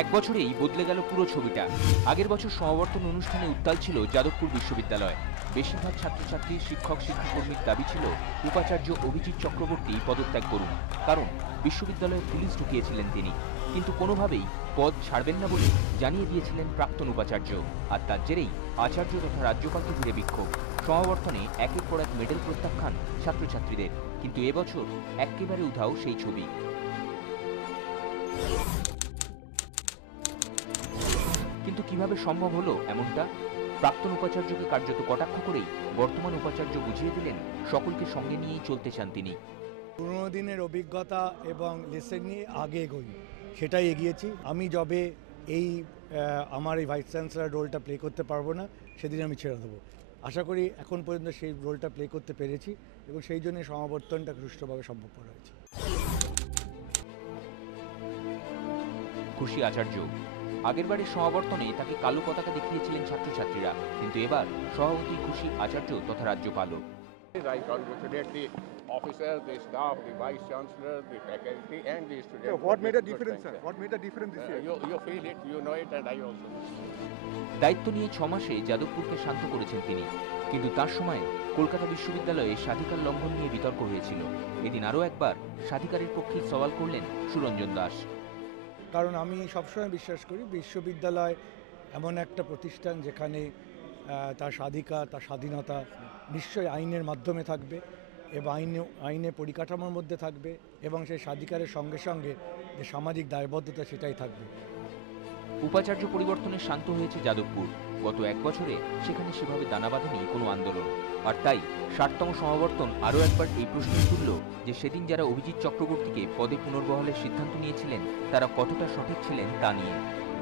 এক বছরেই বদলে গেল পুরো ছবিটা। আগের বছর সমাবর্তন অনুষ্ঠানে উত্তাল ছিল যাদবপুর বিশ্ববিদ্যালয়। বেশিরভাগ ছাত্রছাত্রী, শিক্ষক শিক্ষাকর্মীর দাবি ছিল উপাচার্য অভিজিৎ চক্রবর্তী পদত্যাগ করুন, কারণ বিশ্ববিদ্যালয়ে পুলিশ ঢুকিয়েছিলেন তিনি। কিন্তু কোনোভাবেই পদ ছাড়বেন না বলে জানিয়ে দিয়েছিলেন প্রাক্তন উপাচার্য। আর তার জেরেই আচার্য তথা রাজ্যপালকে ঘিরে বিক্ষোভ। সমাবর্তনে একের পর এক মেডেল প্রত্যাখ্যান ছাত্রছাত্রীদের। কিন্তু এবছর একেবারে উধাও সেই ছবি। কিন্তু কিভাবে সম্ভব হলো এমনটা? প্রাক্তন উপাচার্যকে কার্যত কটাক্ষ করেই বর্তমান উপাচার্য বুঝিয়ে দিলেন সকলকে সঙ্গে নিয়েই চলতে চান তিনি। পুরোনো দিনের অভিজ্ঞতা এবং লেসন নিয়ে আগে এগোই, সেটাই এগিয়েছি। আমি যবে এই আমার এই ভাইস চ্যান্সেলর রোলটা প্লে করতে পারবো না, সেদিন আমি ছেড়ে দেবো। আশা করি এখন পর্যন্ত সেই রোলটা প্লে করতে পেরেছি এবং সেই জন্য সমাবর্তনটা সুষ্ঠুভাবে সম্ভবপর হয়েছে। খুশি আচার্য। আগেরবারের সমাবর্তনে তাকে কালো পতাকা দেখিয়েছিলেন ছাত্রছাত্রীরা, কিন্তু এবার সভাপতি খুশি আচার্য তথা রাজ্যপালও। I congratulate the officers, the staff, the vice chancellor, the faculty, and the students. So what made a difference, sir? What made a difference this year? You feel it, you know it, and I also. দায়িত্ব নিয়ে 6 মাসে যাদবপুরকে শান্ত করেছেন তিনি, কিন্তু তার সময় কলকাতা বিশ্ববিদ্যালয়ে স্বাধিকার লঙ্ঘন নিয়ে বিতর্ক হয়েছিল। এদিন আরও একবার স্বাধিকারের পক্ষে সওয়াল করলেন সুরঞ্জন দাস। কারণ আমি সবসময় বিশ্বাস করি বিশ্ববিদ্যালয় এমন একটা প্রতিষ্ঠান যেখানে তার স্বাধিকার, তার স্বাধীনতা নিশ্চয়ই আইনের মাধ্যমে থাকবে এবং আইনের পরিকাঠামোর মধ্যে থাকবে এবং সেই স্বাধিকারের সঙ্গে সঙ্গে যে সামাজিক দায়বদ্ধতা সেটাই থাকবে। উপাচার্য পরিবর্তনে শান্ত হয়েছে যাদবপুর। গত এক বছরে সেখানে সেভাবে দানা বাঁধেনি কোনো আন্দোলন। আর তাই 60তম সমাবর্তন আরও একবার এই প্রশ্ন তুলল যে সেদিন যারা অভিজিৎ চক্রবর্তীকে পদে পুনর্বহালের সিদ্ধান্ত নিয়েছিলেন তারা কতটা সঠিক ছিলেন তা নিয়ে।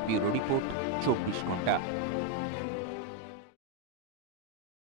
ব্যুরো রিপোর্ট, 24 ঘন্টা।